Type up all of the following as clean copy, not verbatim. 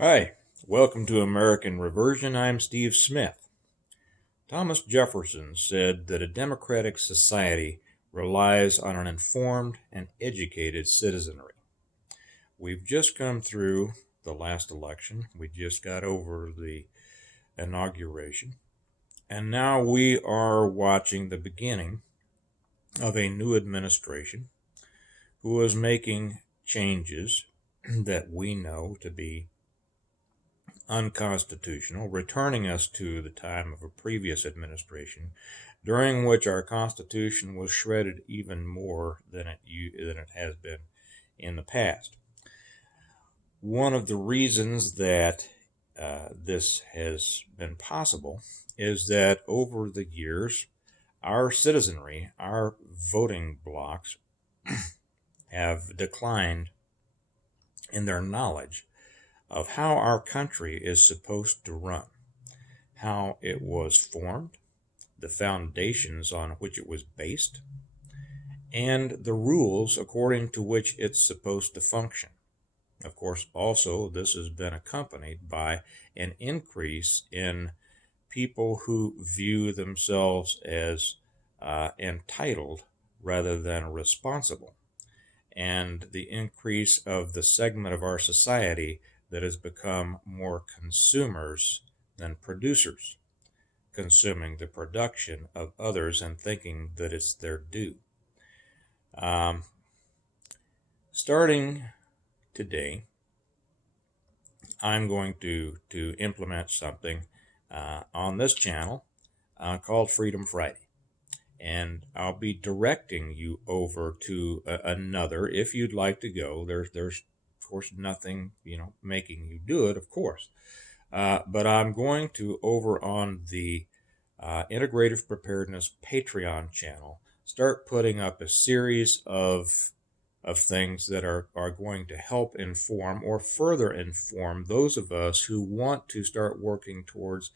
Hi, welcome to American Reversion. I'm Steve Smith. Thomas Jefferson said that a democratic society relies on an informed and educated citizenry. We've just come through the last election. We just got over the inauguration. And now we are watching the beginning of a new administration who is making changes that we know to be unconstitutional, returning us to the time of a previous administration, during which our Constitution was shredded even more than it has been in the past. One of the reasons that this has been possible is that over the years, our citizenry, our voting blocks, have declined in their knowledge of how our country is supposed to run, how it was formed, the foundations on which it was based, and the rules according to which it's supposed to function. Of course, also, this has been accompanied by an increase in people who view themselves as entitled rather than responsible, and the increase of the segment of our society that has become more consumers than producers, consuming the production of others and thinking that it's their due. Starting today, I'm going to implement something on this channel called Freedom Friday. And I'll be directing you over to another if you'd like to go. There's of course nothing making you do it, of course. But I'm going to, over on the Integrative Preparedness Patreon channel, start putting up a series of things that are going to help inform or further inform those of us who want to start working towards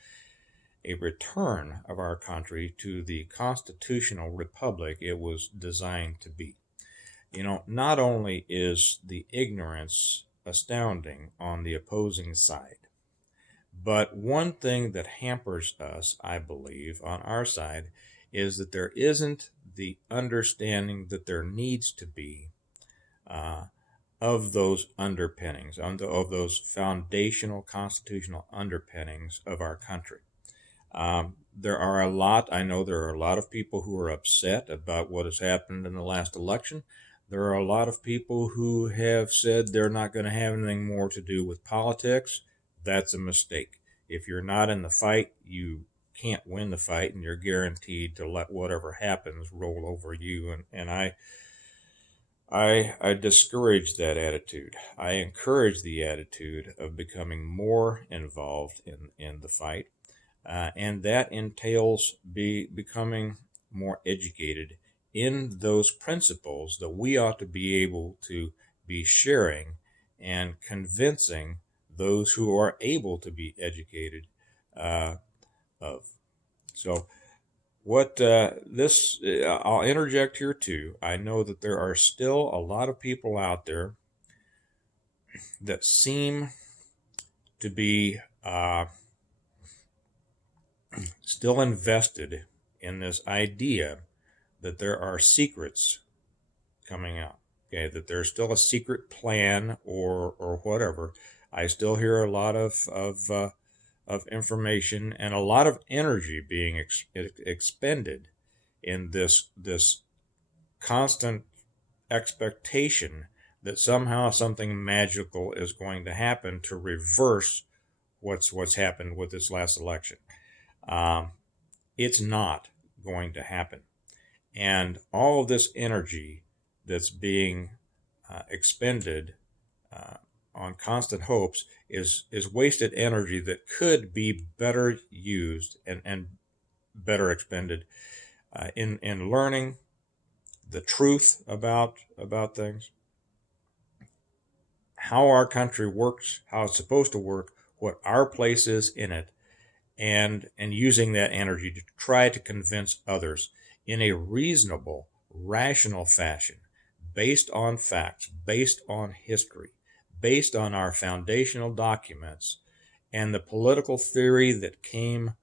a return of our country to the constitutional republic it was designed to be. Not only is the ignorance astounding on the opposing side, but one thing that hampers us, I believe, on our side is that there isn't the understanding that there needs to be of those underpinnings, of those foundational constitutional underpinnings of our country. I know there are a lot of people who are upset about what has happened in the last election. There are a lot of people who have said they're not going to have anything more to do with politics. That's a mistake. If you're not in the fight, you can't win the fight, and you're guaranteed to let whatever happens roll over you. And I discourage that attitude. I encourage the attitude of becoming more involved in the fight. And that entails becoming more educated in those principles that we ought to be able to be sharing and convincing those who are able to be educated of. So I'll interject here too. I know that there are still a lot of people out there that seem to be still invested in this idea that there are secrets coming out. Okay, that there's still a secret plan or whatever. I still hear a lot of information and a lot of energy being expended in this constant expectation that somehow something magical is going to happen to reverse what's happened with this last election. It's not going to happen. And all of this energy that's being expended on constant hopes is wasted energy that could be better used and better expended in learning the truth about things, how our country works, how it's supposed to work, what our place is in it, and using that energy to try to convince others in a reasonable, rational fashion, based on facts, based on history, based on our foundational documents and the political theory that came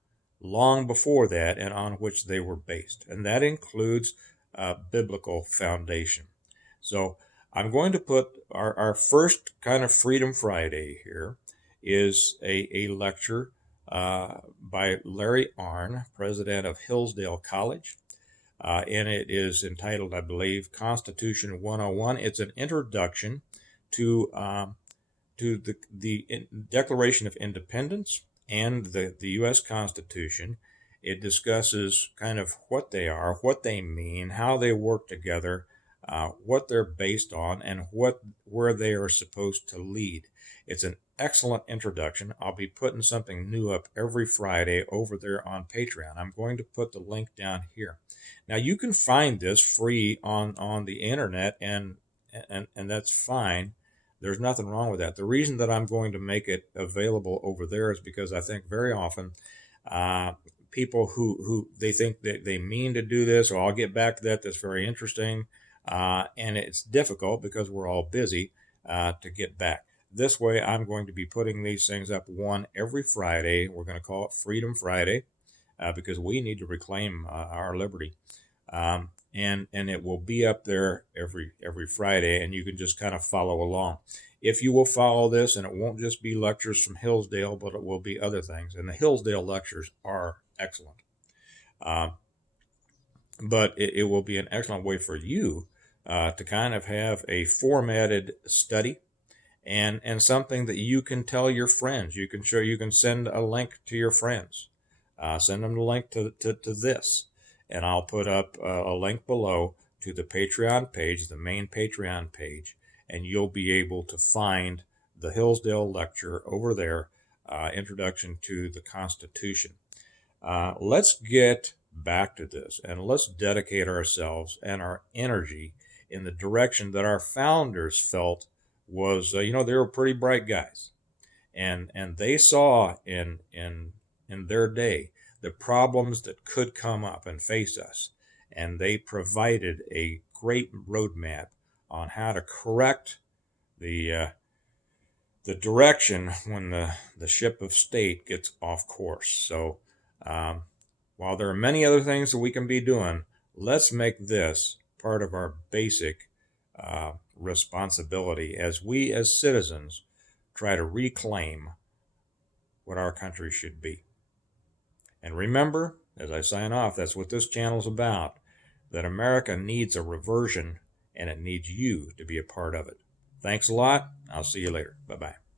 long before that and on which they were based. And that includes biblical foundation. So I'm going to put our first kind of Freedom Friday here is a lecture by Larry Arnn, president of Hillsdale College. And it is entitled, I believe, Constitution 101. It's an introduction to the Declaration of Independence and the U.S. Constitution. It discusses kind of what they are, what they mean, how they work together, what they're based on, and where they are supposed to lead. It's an excellent introduction. I'll be putting something new up every Friday over there on Patreon. I'm going to put the link down here. Now, you can find this free on the internet, and that's fine. There's nothing wrong with that. The reason that I'm going to make it available over there is because I think very often people who they think that they mean to do this, or I'll get back to that, that's very interesting, and it's difficult because we're all busy to get back. This way, I'm going to be putting these things up one every Friday. We're going to call it Freedom Friday because we need to reclaim our liberty. And it will be up there every Friday, and you can just kind of follow along. If you will follow this, and it won't just be lectures from Hillsdale, but it will be other things. And the Hillsdale lectures are excellent. But it will be an excellent way for you to kind of have a formatted study and something that you can tell your friends. You can send a link to your friends. Send them the link to this. And I'll put up a link below to the Patreon page, the main Patreon page, and you'll be able to find the Hillsdale lecture over there, Introduction to the Constitution. Let's get back to this, and let's dedicate ourselves and our energy in the direction that our founders felt was, they were pretty bright guys. And they saw in their day the problems that could come up and face us. And they provided a great roadmap on how to correct the direction when the ship of state gets off course. So while there are many other things that we can be doing, let's make this part of our basic responsibility as we as citizens try to reclaim what our country should be. And remember, as I sign off, that's what this channel is about, that America needs a reversion, and it needs you to be a part of it. Thanks a lot. I'll see you later. Bye-bye.